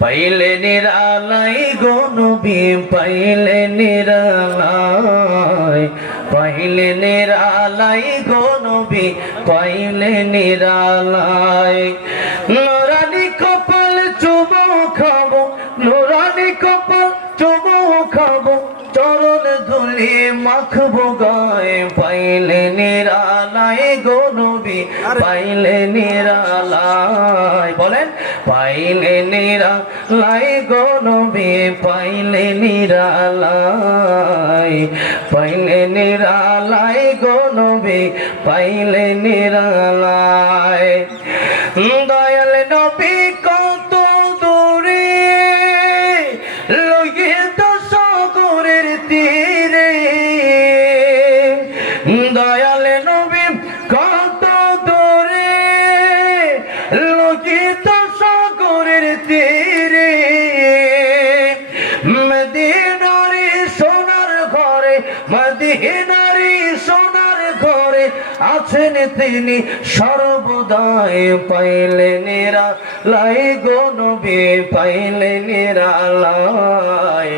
পাইলে নিরালাই গো নবী পাইলে নিরালাই, পাইলে নিরালাই গো নবী পাইলে নিরালাই। নুরানি কপাল চুমো খাবো, নুরানি কপাল চুমো খাবো, চরণ ধুলি মাখবো গায়ে, পাইলে নিরালাই গো নবী পাইলে নিরালাই। বলেন পাইলে নিরালাই গো নবী পাইলে নিরালাই, পাইলে নিরালাই গো নবী পাইলে নিরালাই। দয়াল নবী কত দূরে লোহিত সাগরের তীরে, দয়াল নবী কত দূরে লোহিত সাগরের তীরে, মদিনারি সোনার ঘরে, মদিনারি সোনার ঘরে আছেন তিনি সর্বদাই, পাইলে নিরালাই গো নবী পাইলে নিরালাই,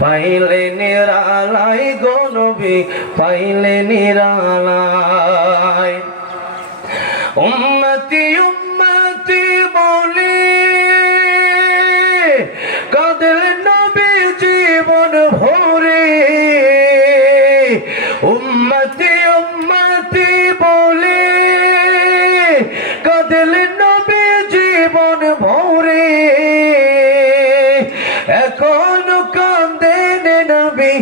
পাইলে নিরালাই গো নবী পাইলে নিরালাই। উম্মতি উম্মতি বলে কাঁদলেন নবী জীবন ভরে, উম্মতি উম্মতি বলে কাঁদলেন নবী জীবন ভরে, এখনো কাঁদেন নবী,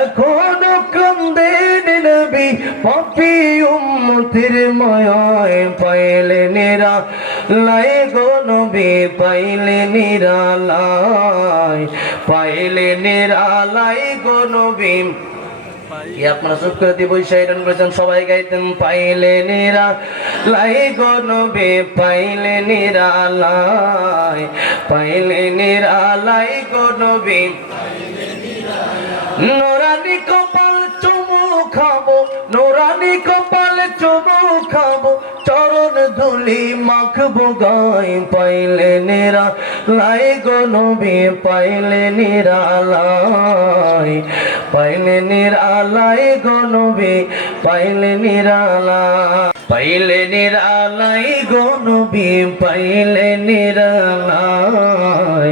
এখনো কাঁদেন নবী পাপী উম্মতের মায়ায়, পাইলে নিরালাই গো নবী পাইলে নিরালাই, পাইলে নিরালাই গো নবী। কি আপনারা চুপ করে দিয়ে বৈশা এটা করেছেন, সবাই গাইতেন পাইলে নিরালাই গো নবী পাইলে নিরালাই, পাইলে নিরালাই গো নবী। নুরানি কপাল চুমু খাবো, নুরানি কপাল চুমু খাবো, চরণ ধুলি মাখবো গায়ে, পাইলে নিরালাই গো নবী পাইলে নিরালাই, পাইলে নিরালাই গো নবী পাইলে নিরালাই, পাইলে নিরালাই গো নবী পাইলে নিরালাই,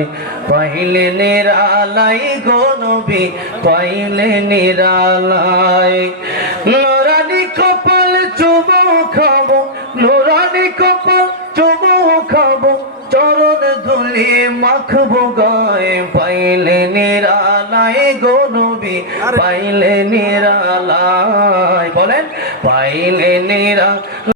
পাইলে নিরালাই গো নবী পাইলে নিরালাই। নুরানি কপাল চুমো খাবো, নুরানি কপাল চুমো খাবো, চরণ ধুলি মাখবো গায়ে, পাইলে নিরালাই গো নবী পাইলে নিরালাই। বলেন পাইলে নিরালাই।